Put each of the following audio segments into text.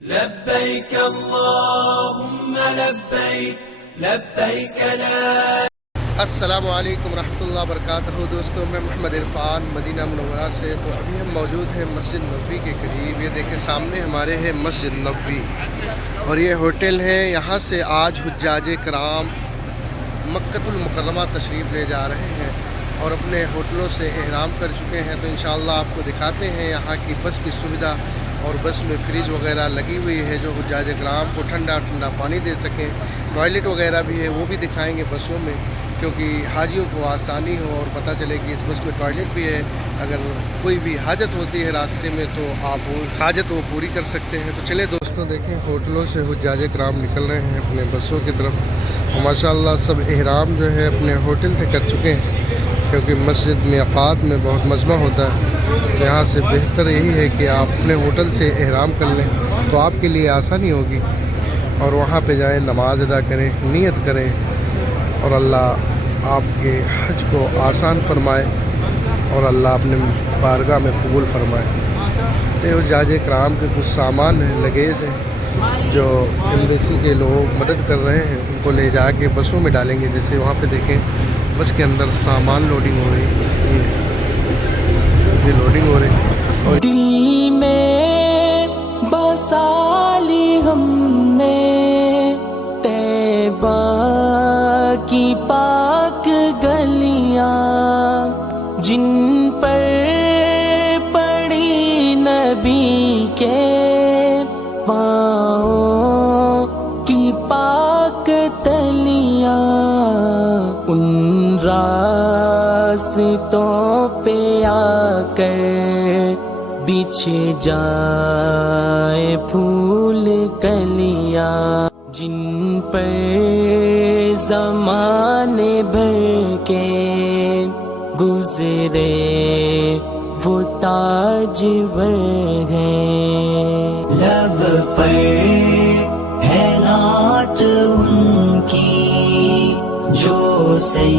लब्बैक अल्लाहुम्मा लब्बैक लब्बैक ला। अस्सलामु अलैकुम रहमतुल्लाहि व बरकातहू। दोस्तों, मैं मोहम्मद इरफान मदीना मुनव्वरा से। तो अभी हम मौजूद हैं मस्जिद नबवी के करीब। ये देखें सामने हमारे है मस्जिद नबवी और ये होटल है। यहाँ से आज हुज्जाज कराम मक्कतुल मुकर्रमा तशरीफ़ ले जा रहे हैं और अपने होटलों से एहराम कर चुके हैं। तो इंशाअल्लाह आपको दिखाते हैं यहाँ की बस की सुविधा और बस में फ्रिज वगैरह लगी हुई है जो हुज्जाज कराम को ठंडा ठंडा पानी दे सकें। टॉयलेट वगैरह भी है, वो भी दिखाएंगे बसों में, क्योंकि हाजियों को आसानी हो और पता चले कि इस बस में टॉयलेट भी है। अगर कोई भी हाजत होती है रास्ते में तो आप वो हाजत वो पूरी कर सकते हैं। तो चले दोस्तों, देखें होटलों से हुज्जाज कराम निकल रहे हैं अपने बसों की तरफ। और माशाअल्लाह सब एहराम जो है अपने होटल से कर चुके हैं, क्योंकि मस्जिद में अक़ात में बहुत मजमा होता है। तो यहाँ से बेहतर यही है कि आप अपने होटल से एहराम कर लें, तो आपके लिए आसानी होगी और वहाँ पे जाएं, नमाज अदा करें, नियत करें और अल्लाह आपके हज को आसान फरमाए और अल्लाह अपने बारगाह में कबूल फरमाए। तो हुज्जाज कराम के कुछ सामान हैं, लगेज हैं, जो एम्बेसी के लोग मदद कर रहे हैं, उनको ले जा के बसों में डालेंगे। जैसे वहाँ पे देखें बस के अंदर सामान लोडिंग हो रही है, ये लोडिंग हो रही है। और दिल में बसा ली हमने तैबा की पाक गलियां, जिन पर पड़ी नबी के पाँव की पाक तलियां, उन रास्तों पे आकर बिछ जाए फूल कलियां, जिन पर ज़माने भर के गुज़रे वो ताजवर हैं। लब पर है नात उनकी जो सैयदुल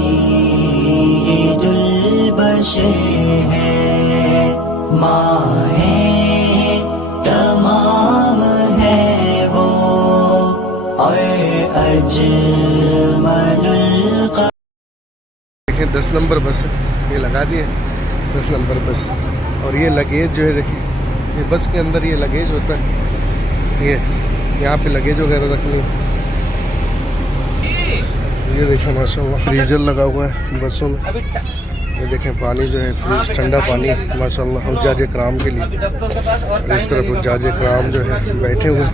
बशर है, माँ है तमाम है वो और अजमलुल। देखें 10 नंबर बस ये लगा दिए, 10 नंबर बस। और ये लगेज जो है देखिए, ये बस के अंदर ये लगेज होता है, ये यहाँ पे लगेज वगैरह रखनी। ये देखें माशाल्लाह फ्रीजर लगा हुआ है बसों में। ये देखें पानी जो है फ्रिज, ठंडा पानी माशाल्लाह हुज्जाज कराम के लिए। और इस तरफ हुज्जाज कराम जो है बैठे हुए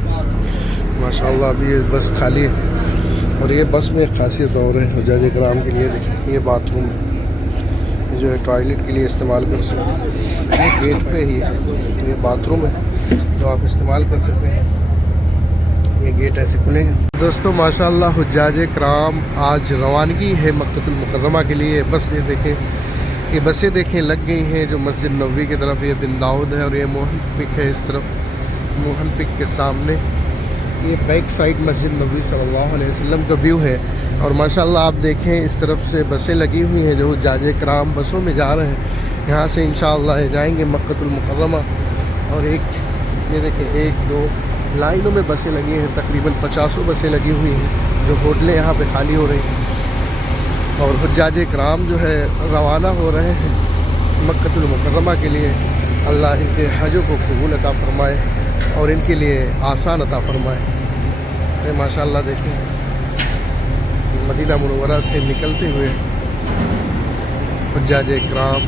माशाल्लाह। अभी ये बस खाली है और ये बस में एक खासियत और है हुज्जाज कराम के लिए। देखें ये बाथरूम है, ये जो है टॉयलेट के लिए इस्तेमाल कर सकते हैं। ये गेट पे ही है, तो ये बाथरूम है जो आप इस्तेमाल कर सकते हैं। ये गेट ऐसे खुलेंगे। दोस्तों माशाल्लाह हुज्जाज कराम आज रवानगी है मक्कतुल मुकर्रमा के लिए। बस ये देखें, ये बसें देखें लग गई हैं जो मस्जिद नबवी की तरफ। ये बिन दाऊद है और ये मोहन पिक है इस तरफ, मोहन पिक के सामने। ये बैक साइड मस्जिद नबवी सल्लल्लाहु अलैहि वसल्लम का व्यू है। और माशाल्लाह आप देखें इस तरफ से बसें लगी हुई हैं जो हुज्जाज कराम बसों में जा रहे हैं। यहाँ से इंशाअल्लाह जाएंगे मक्कतुल मुकर्रमा। और एक ये देखें, 1-2 लाइनों में बसें लगी हैं, तकरीबन 50 बसें लगी हुई हैं जो होटलें यहाँ पे खाली हो रही हैं। और हुज्जाज कराम जो है रवाना हो रहे हैं मक्कतुल मुकर्रमा के लिए। अल्लाह इनके हजों को कबूल अता फ़रमाए और इनके लिए आसान अता फ़रमाए। माशाअल्लाह देखें मदीना मुनव्वरा से निकलते हुए हुज्जाज कराम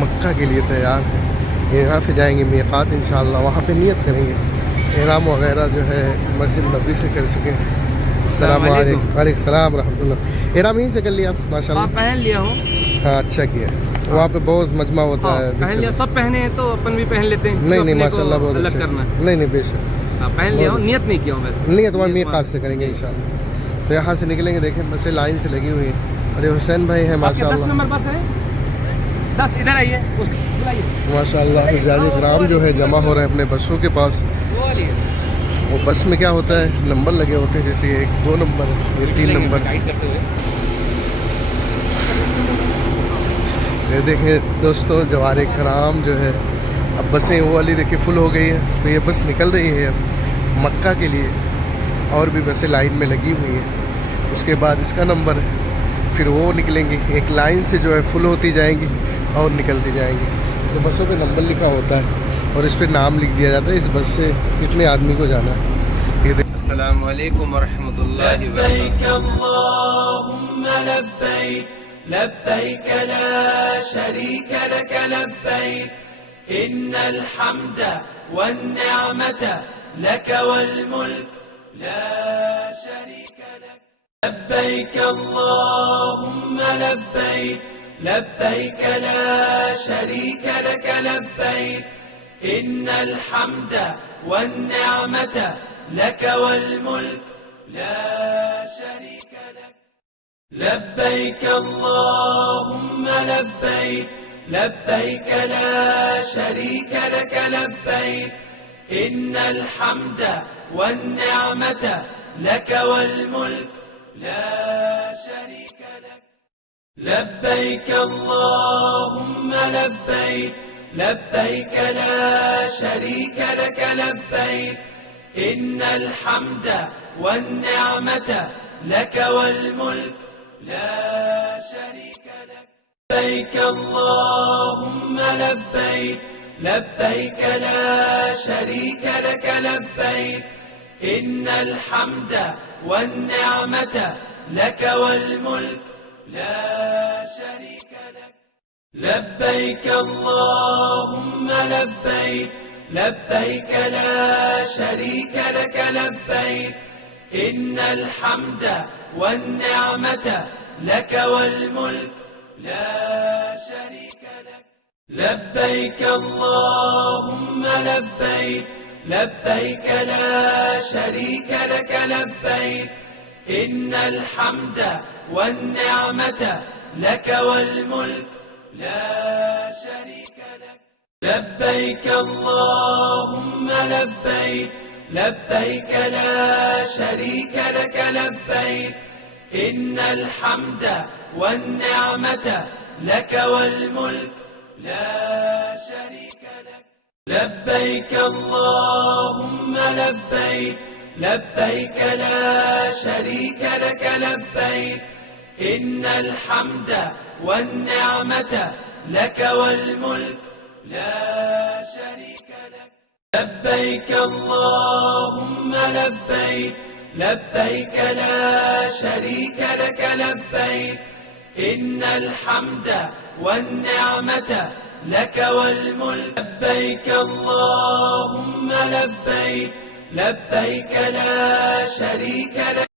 मक्का के लिए तैयार हैं। यहाँ से जाएंगे मीक़ात इंशाअल्लाह, वहाँ पे नियत करेंगे। एहराम वगैरह जो है मस्जिद नबवी से कर चुके हैं। अस्सलाम वालेकुम सलाम रहमतुल्लाह। एहराम यहीं से कर लिया माशाअल्लाह? पहन लिया हो। हाँ अच्छा किया। वहाँ पे बहुत मजमा होता है। पहन लिया, सब पहने हैं तो अपन भी पहन लेते हैं। नहीं नहीं माशाअल्लाह बहुत अलग अच्छा। करना है। नहीं नहीं बेशक पहन लिया हो, नियत नहीं किया हो वैसे। नियत वहाँ मीक़ात से करेंगे इंशाअल्लाह। तो यहाँ से निकलेंगे, देखें बसें लाइन से लगी हुई हैं। और ये हुसैन भाई हैं माशाअल्लाह। 10 नंबर बस है, 10 इधर आइए, माशाअल्लाह हुज्जाज कराम जो है जमा हो रहे हैं अपने बसों के पास। वो बस में क्या होता है, नंबर लगे होते हैं, जैसे 1-2 नंबर, ये 3 नंबर। ये देखें दोस्तों, जवारे कराम जो है अब बसें वो वाली देखिए फुल हो गई है, तो ये बस निकल रही है अब मक्का के लिए। और भी बसें लाइन में लगी हुई हैं। उसके बाद इसका नंबर है, फिर वो निकलेंगी एक लाइन से जो है फुल होती जाएंगी और निकलती जाएंगी। तो बसों पे नंबर लिखा होता है और इस पर नाम लिख दिया जाता है, इस बस से इतने आदमी को जाना है। ये अस्सलाम वालेकुम वरहमतुल्लाहि लब्बैक अल्लाहुम्मा लब्बैक लब्बैक ला शरीक लक लब्बैक इन्नल हम्दा वन निअमता लक वल मुल्क ला शरीक लक लब्बैक अल्लाहुम्मा लब्बैक लब्बैक ला शरीक लक लब्बैक इन्नल हम्दा वन निअमता लक वल मुल्क ला शरीक लक लब्बैक अल्लाहुम्मा लब्बैक लब्बैक ला शरीक लक लब्बैक इन्नल हम्दा वन निअमता लक वल मुल्क ला शरीक लक लब्बैक अल्लाहुम्मा लब्बैक लब्बैक ला शरीक लक लब्बैक इन्नल हम्दा वन निअमता लक वल मुल्क ला शरीक लक लब्बैक अल्लाहुम्मा लब्बैक लब्बैक ला शरीक लक लब्बैक इन्नल हम्दा वन निअमता लक वल मुल्क ला शरीक लक लब्बैक अल्लाहुम्मा लब्बैक लब्बैक ला शरीक लक लब्बैक इन्नल हम्दा वन निअमता लक वल मुल्क ला शरीक लक लब्बैक अल्लाहुम्मा लब्बैक लब्बैक ला शरीक लक लब्बैक इन्नल हम्दा वन निअमता लक वल मुल्क ला शरीक लक लब्बैक अल्लाहुम्मा लब्बैक लब्बैक ला शरीक लक लब्बैक इन्नल हम्दा वन निअमता लक वल मुल्क ला शरीक लक लब्बैक अल्लाहुम्मा लब्बैक लब्बैक ला शरीक लक लब्बैक इन्नल हम्दा वन निअमता लक वल मुल्क ला शरीक लक लब्बैक अल्लाहुम्मा लब्बैक लब्बैक ला शरीक लक लब्बैक इन्नल हम्दा वन निअमता लक वल मुल्क लब्बैक अल्लाहुम्मा लब्बैक लब्बैक ला शरीक लक